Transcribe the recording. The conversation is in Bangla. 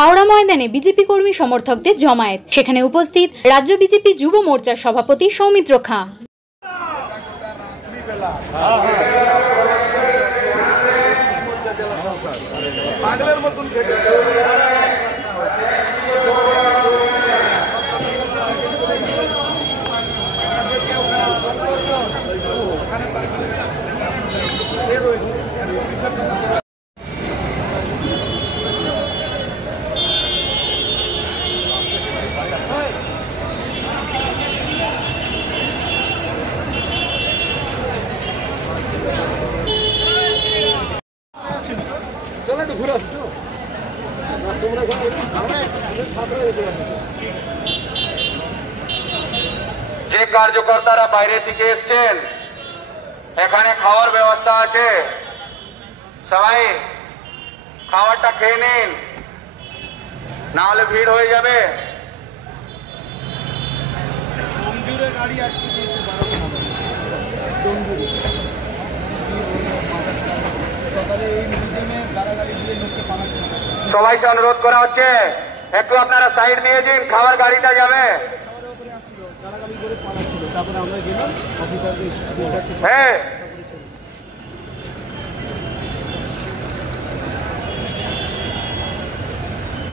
হাওড়া ময়দানে বিজেপি কর্মী সমর্থকদের জমায়েত, সেখানে উপস্থিত রাজ্য বিজেপি যুব মোর্চার সভাপতি সৌমিত্র খাঁ। যে কার্যকর্তারা বাইরে থেকে এসেছেন, এখানে খাওয়ার ব্যবস্থা আছে, সবাই খাবারটা খেয়ে নিন, না হলে ভিড় হয়ে যাবে। সবাই সে অনুরোধ করা হচ্ছে, একটু আপনারা সাইড দিয়ে দিন, খাবার গাড়িটা যাবে। হ্যাঁ,